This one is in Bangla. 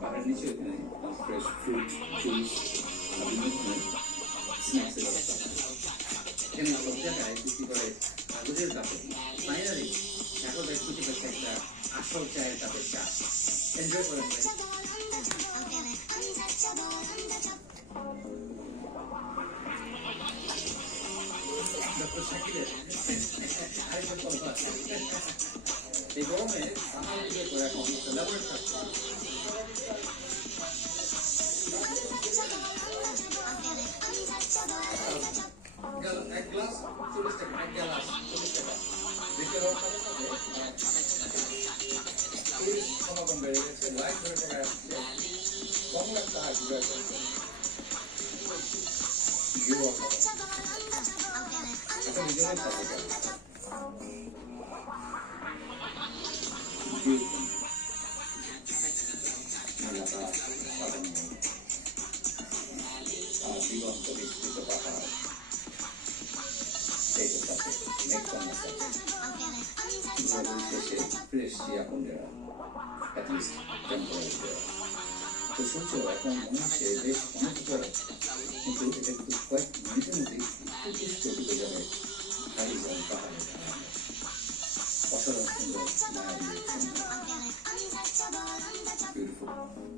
পাহাড়ের নিচে ওখানে ফ্রেশ ফ্রুট জুস বিভিন্ন ধরনের স্ন্যাক্সের ব্যবস্থা থাকে। এখানে সব জায়গায় বিক্রি করে কাগজের কাপে ফাইনালি এখন খুঁজে পেয়েছে একটা আসল চায়ের কাপের চা। এনজয় করেন ভাই। ডক্টর শাকিলের আরেকটা গল্প আছে। এই গরমে আমার করে এখন লেবরেট থাকছে। এক গ্লাস 40 টাকা, এক গ্লাস 40 টাকা। বিকেল হওয়ার সাথে সাথে সমাগম বেড়ে গেছে, লাইট ধরে পড়ে আসছে, কম রাখতে হয় ঘুরে আসছে। এখন নিজেরাই পাবে দিগন্ত বিস্তৃত পাহাড় সেইটার সাথে মেঘকন্যার সাথে ঘোরাঘুরি শেষে ফিরে এসেছি আপন জায়গা, অ্যাটলিস্ট টেম্পোরারি জায়গা। তো সূর্য এখন মনে হচ্ছে বেশ অনেক উপরে, কিন্তু এটা কিন্তু কয়েক মিনিটের মধ্যেই ডুবে যাবে খালি জল পাহাড়ের ঢালে। অসাধারণ সুন্দর মায়াবী বিউটিফুল।